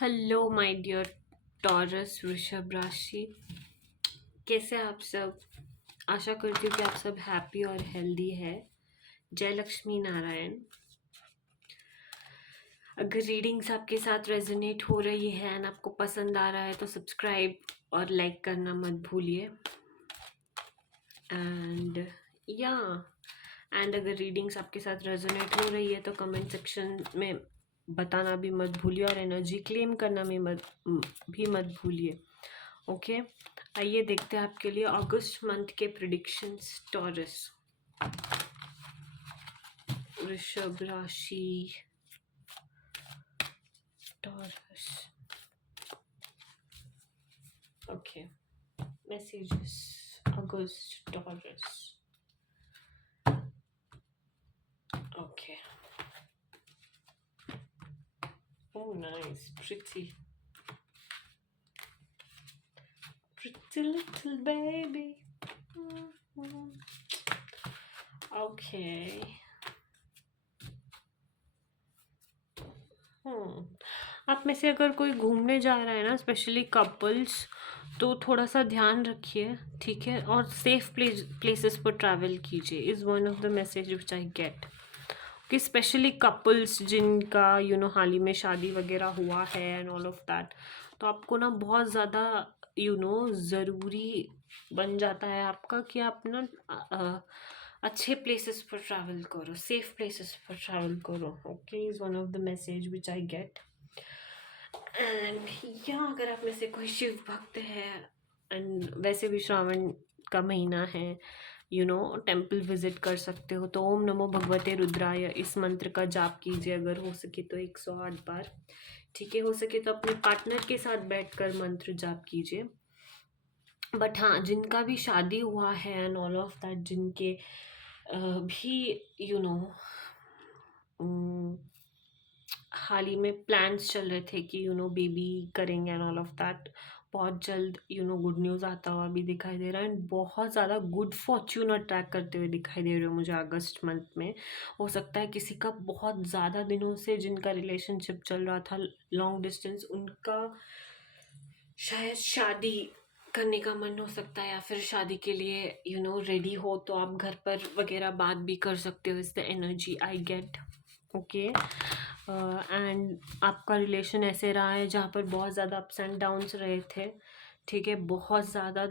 Hello my dear taurus वृषभ राशि। कैसे हैं आप सब? आशा करती हूँ कि आप सब हैप्पी और हेल्दी है। जय लक्ष्मी नारायण। अगर रीडिंग्स आपके साथ रेजोनेट हो रही है एंड आपको पसंद आ रहा है तो सब्सक्राइब और लाइक करना मत भूलिए। एंड या एंड अगर रीडिंग्स आपके साथ रेजोनेट हो रही है तो कमेंट सेक्शन में बताना भी मत भूलिए और एनर्जी क्लेम करना भी मत भूलिए। ओके, आइए देखते हैं आपके लिए अगस्त मंथ के प्रिडिक्शंस। टॉरस, वृषभ राशि, टॉरस। ओके, मैसेजेस अगस्त Taurus. Okay, oh nice, pretty little baby. Okay. आप में से अगर कोई घूमने जा रहा है ना, स्पेशली कपल्स, तो थोड़ा सा ध्यान रखिए, ठीक है? और सेफ प्लेसेस पर ट्रैवल कीजिए is one of the message which I get. कि स्पेशली कपल्स जिनका हाल ही में शादी वगैरह हुआ है एंड ऑल ऑफ दैट, तो आपको ना बहुत ज़्यादा ज़रूरी बन जाता है आपका कि आप ना अच्छे प्लेसेस पर ट्रैवल करो, सेफ प्लेसेस पर ट्रैवल करो। Okay, is one of the message which I get. And या अगर आप में से कोई शिव भक्त है एंड वैसे भी श्रावण का महीना है, टेम्पल विजिट कर सकते हो, तो ओम नमो भगवते रुद्राय इस मंत्र का जाप कीजिए। अगर हो सके तो 108 बार, ठीक है? हो सके तो अपने पार्टनर के साथ बैठकर मंत्र जाप कीजिए। बट हाँ, जिनका भी शादी हुआ है एंड ऑल ऑफ दैट, जिनके भी हाल ही में प्लान्स चल रहे थे कि बेबी करेंगे एंड ऑल ऑफ दैट, बहुत जल्द गुड न्यूज़ आता हुआ भी दिखाई दे रहा है एंड बहुत ज़्यादा गुड फॉर्च्यून अट्रैक्ट करते हुए दिखाई दे रहे हो मुझे अगस्त मंथ में। हो सकता है किसी का बहुत ज़्यादा दिनों से जिनका रिलेशनशिप चल रहा था लॉन्ग डिस्टेंस, उनका शायद शादी करने का मन हो सकता है, या फिर शादी के लिए रेडी हो, तो आप घर पर वगैरह बात भी कर सकते हो। इस the energy I get. Okay, and आपका रिलेशन ऐसे रहा है जहाँ पर बहुत ज़्यादा अप्स एंड डाउन्स रहे थे, ठीक है? बहुत ज़्यादा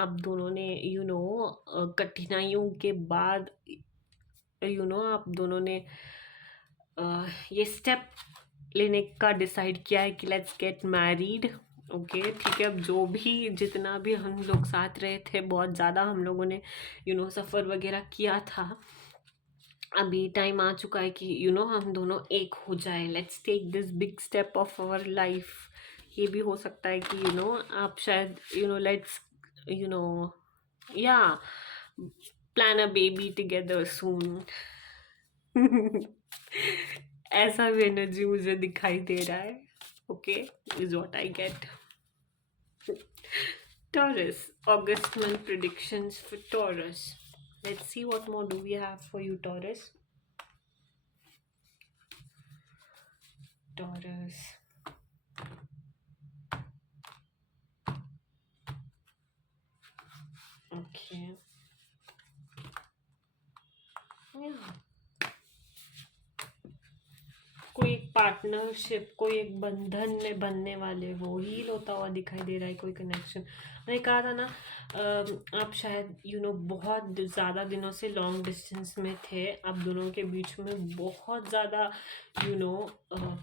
आप दोनों ने कठिनाइयों के बाद आप दोनों ने ये स्टेप लेने का डिसाइड किया है कि लेट्स गेट मैरिड। ओके, ठीक है? अब जो भी जितना भी हम लोग साथ रहे थे, बहुत ज़्यादा हम लोगों ने सफ़र वगैरह किया था। अभी टाइम आ चुका है कि हम दोनों एक हो जाए। Let's take this big step of our life. ये भी हो सकता है कि आप शायद लेट्स या प्लान अ बेबी टुगेदर सून। ऐसा भी एनर्जी मुझे दिखाई दे रहा है। Okay, is what I gate. Taurus, August month predictions for Taurus. Let's see what more do we have for you, Taurus. Taurus. Okay. Yeah. कोई एक पार्टनरशिप, कोई एक बंधन में बनने वाले वो हील होता हुआ दिखाई दे रहा है। कोई कनेक्शन, मैंने कहा था ना, आप शायद बहुत ज़्यादा दिनों से लॉन्ग डिस्टेंस में थे। आप दोनों के बीच में बहुत ज़्यादा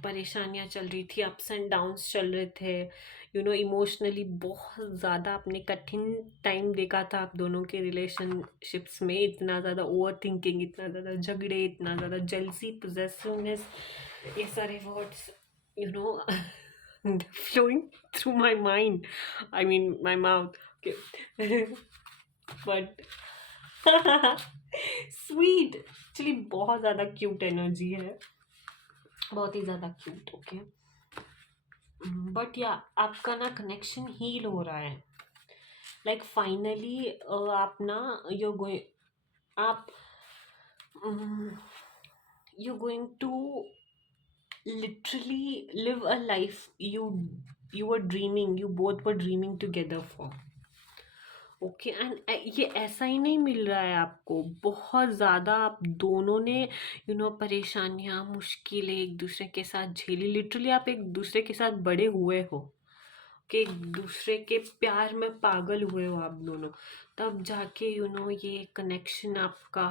परेशानियां चल रही थी, अप्स एंड डाउन्स चल रहे थे। इमोशनली बहुत ज़्यादा आपने कठिन टाइम देखा था आप दोनों के रिलेशनशिप्स में। इतना ज़्यादा ओवर थिंकिंग, इतना ज़्यादा झगड़े, इतना ज़्यादा जेलसी, पोजेसिवनेस, ये सारे words flowing through my mind, I mean my mouth. Okay. But sweet, actually बहुत ज़्यादा क्यूट एनर्जी है, बहुत ही ज़्यादा क्यूट। ओके, बट या आपका ना कनेक्शन हील हो रहा है। लाइक फाइनली आप ना आप you going to literally live a life you were dreaming, you both were dreaming together for. Okay and ये ऐसा ही नहीं मिल रहा है आपको, बहुत ज़्यादा आप दोनों ने परेशानियाँ, मुश्किलें एक दूसरे के साथ झेली, लिटरली आप एक दूसरे के साथ बड़े हुए हो, कि एक दूसरे के प्यार में पागल हुए हो आप दोनों, तब जाके ये कनेक्शन आपका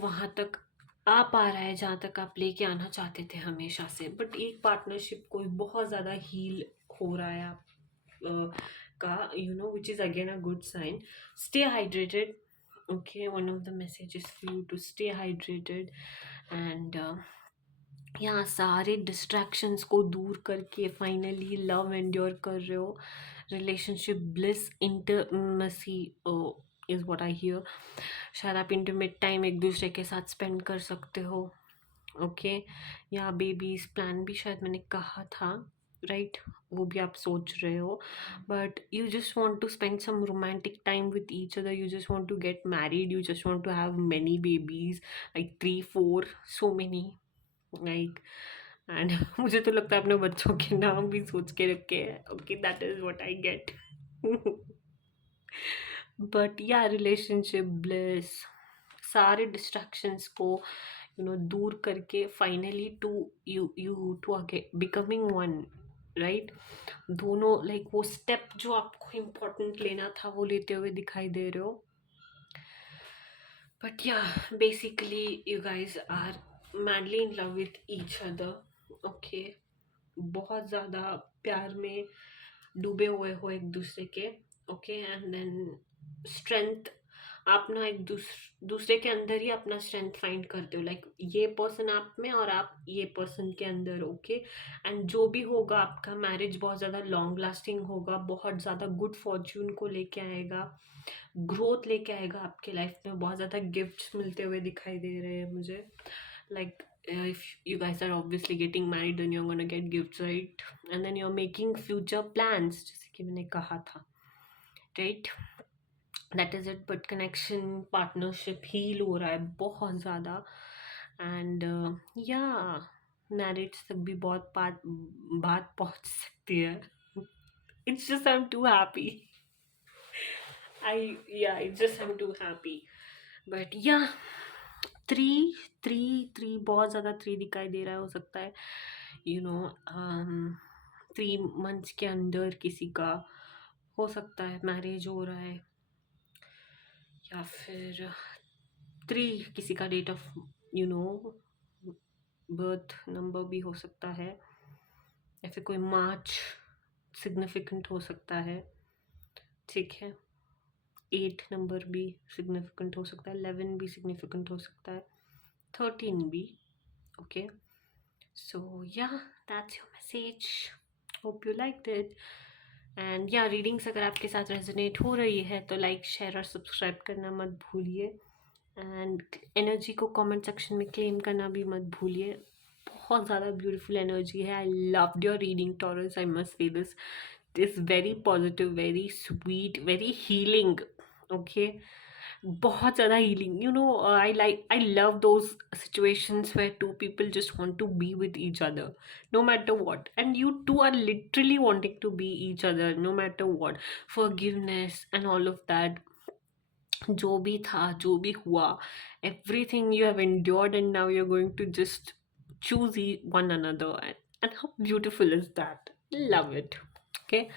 वहाँ तक आ पा रहा है जहाँ तक आप लेके आना चाहते थे हमेशा से। बट एक पार्टनरशिप को बहुत ज़्यादा हील हो रहा है आप का, which is again a good sign. Stay hydrated. Okay, one of the messages for you to stay hydrated. And यहाँ सारे डिस्ट्रैक्शंस को दूर करके फाइनली लव एंड्योर कर रहे हो, relationship bliss intimacy is what I hear. शायद आप इंटीमेट टाइम एक दूसरे के साथ स्पेंड कर सकते हो। ओके, या बेबीज प्लान भी शायद मैंने कहा था, राइट, वो भी आप सोच रहे हो, but you just want to spend some romantic time with each other, you just want to get married, you just want to have many babies, like 3 4 so many, like, and मुझे तो लगता है अपने बच्चों के नाम भी सोच के रखे हैं। Okay, that is what I get. But yeah relationship bliss, सारे डिस्ट्रैक्शंस को दूर करके finally two you two becoming one, right. दोनों लाइक वो स्टेप जो आपको इम्पोर्टेंट लेना था वो लेते हुए दिखाई दे रहे हो। But yeah basically you guys are madly in love with each other. Okay, बहुत ज़्यादा प्यार में डूबे हुए हो एक दूसरे के। ओके, एंड देन स्ट्रेंथ आप ना एक दूसरे के अंदर ही अपना स्ट्रेंथ फाइंड करते हो, लाइक ये पर्सन आप में और आप ये पर्सन के अंदर। ओके, एंड जो भी होगा आपका मैरिज बहुत ज़्यादा लॉन्ग लास्टिंग होगा, बहुत ज़्यादा गुड फॉर्च्यून को लेके आएगा, ग्रोथ लेके आएगा आपके लाइफ में, बहुत ज़्यादा गिफ्ट्स मिलते हुए दिखाई दे रहे हैं मुझे। Like if you guys are obviously getting married then you're gonna get gifts, right, and then you're making future plans जैसे कि मैंने कहा था, right, that is it। but connection partnership heal हो रहा है बहुत ज़्यादा, and yeah, marriage तक भी बहुत बात पहुँच सकती है। it's just I'm too happy, it's just I'm too happy। but yeah, 3 बहुत ज़्यादा 3 दिखाई दे रहा है। हो सकता है 3 months के अंदर किसी का हो सकता है मैरिज हो रहा है, या फिर 3 किसी का डेट ऑफ बर्थ नंबर भी हो सकता है, या फिर कोई मार्च सिग्निफिकेंट हो सकता है, ठीक है। 8 नंबर भी सिग्निफिकेंट हो सकता है, 11 भी सिग्निफिकेंट हो सकता है, 13 भी। ओके, सो या that's your message, hope you liked it. And या रीडिंग्स अगर आपके साथ रेजोनेट हो रही है तो लाइक शेयर और सब्सक्राइब करना मत भूलिए, एंड एनर्जी को कमेंट सेक्शन में क्लेम करना भी मत भूलिए। बहुत ज़्यादा ब्यूटीफुल एनर्जी है। I loved your reading Taurus, I must say this, is very positive, very sweet, very healing. Okay, बहुत ज़्यादा healing, I love those situations where 2 people just want to be with each other no matter what, and you two are literally wanting to be each other no matter what, forgiveness and all of that, जो भी था जो भी हुआ, everything you have endured, and now you're going to just choose one another, and how beautiful is that? Love it. Okay,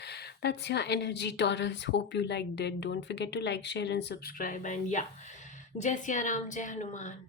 that's your energy, Taurus. Hope you liked it. Don't forget to like, share and subscribe, and yeah, Jai Siya Ram, Jai Hanuman.